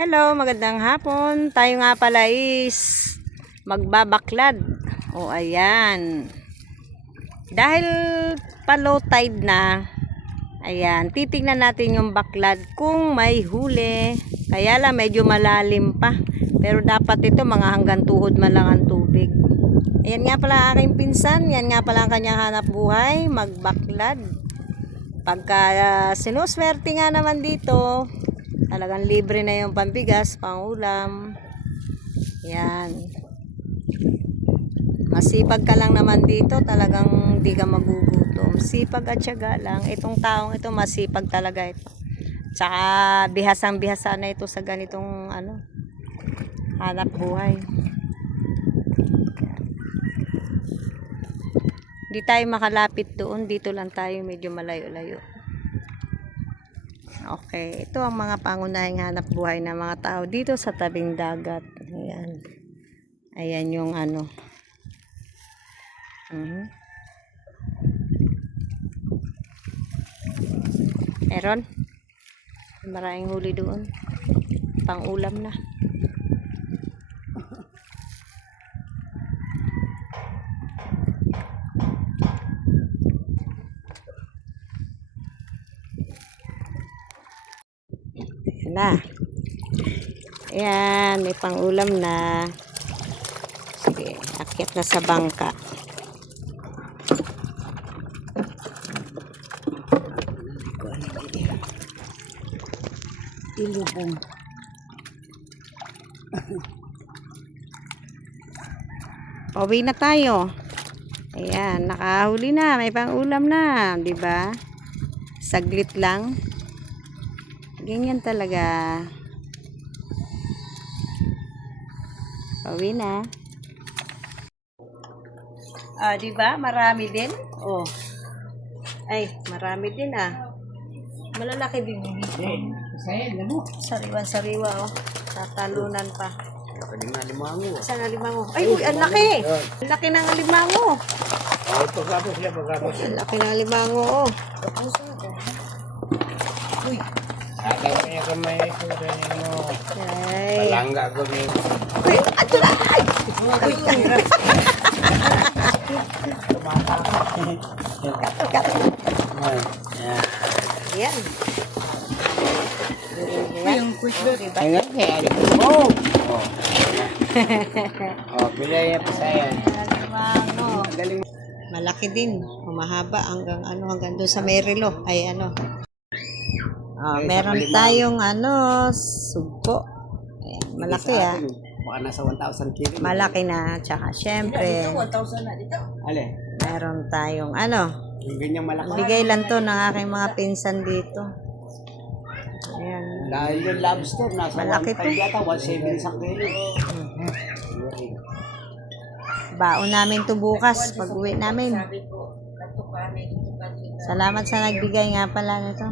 Hello, magandang hapon. Tayo nga pala is magbabaklad. O ayan. Dahil pa low tide na, ayan, titingnan natin yung baklad kung may huli. Kaya lang medyo malalim pa. Pero dapat ito mga hanggang tuhod man lang ang tubig. Ayan nga pala aking pinsan. Yan nga pala ang kanyang hanap buhay, magbaklad. Pagka sinuswerte nga naman dito, talagang libre na yung pambigas, pangulam. Yan. Masipag ka lang naman dito, talagang di ka magugutom. Sipag at syaga lang. Itong taong ito, masipag talaga ito. Tsaka bihasang-bihasa na ito sa ganitong hanap buhay. Di tayo makalapit doon, dito lang tayo medyo malayo-layo. Okay, ito ang mga pangunahing hanap buhay ng mga tao dito sa tabing dagat. Ayan. Ayan yung Meron. Maraming huli doon. Pang-ulam na. Na. Ayan, may pang-ulam na. Sige, akyat na sa bangka. Ilubong. Pauwi na tayo. Ayan, nakahuli na, may pang-ulam na, 'di ba? Saglit lang. Ganyan talaga. Pauwi na. Di ba? Marami din. Oh. Ay, marami din Malalaki din. Sariwan-sariwa Tatalunan pa. Limango. Saan alimango? Ay, uy, ang laki. Ang laki ng alimango. Pagkapos. Ang laki ng alimango, Uy. Agad niya kamay ko mo. Ay. Palangga ko ni. Uy, ato na. Ay. Yan. Yung quick dot. Diba? Oh. Pilay pa saya. Alimango. Galing. Malaki din. Mahaba hanggang hanggang doon sa Merilo. Ay meron tayong sugpo. Ayan, malaki Baka nasa 1,000 kilo. Malaki na. Tsaka syempre, 1,000 na dito. Ale. meron tayong Yung ganyang malaki. bigay lang to ng aking mga pinsan dito. Ayan. Dahil yung lobster nasa Malaki 1,500 yata, 1,700 sa kilo. Baon namin to bukas pag uwi namin. Salamat sa nagbigay nga pala nito.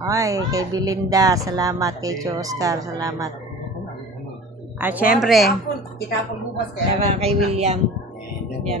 Ay, kay Belinda, salamat. Kay Joe Oscar, salamat. At syempre, kay William. Yan.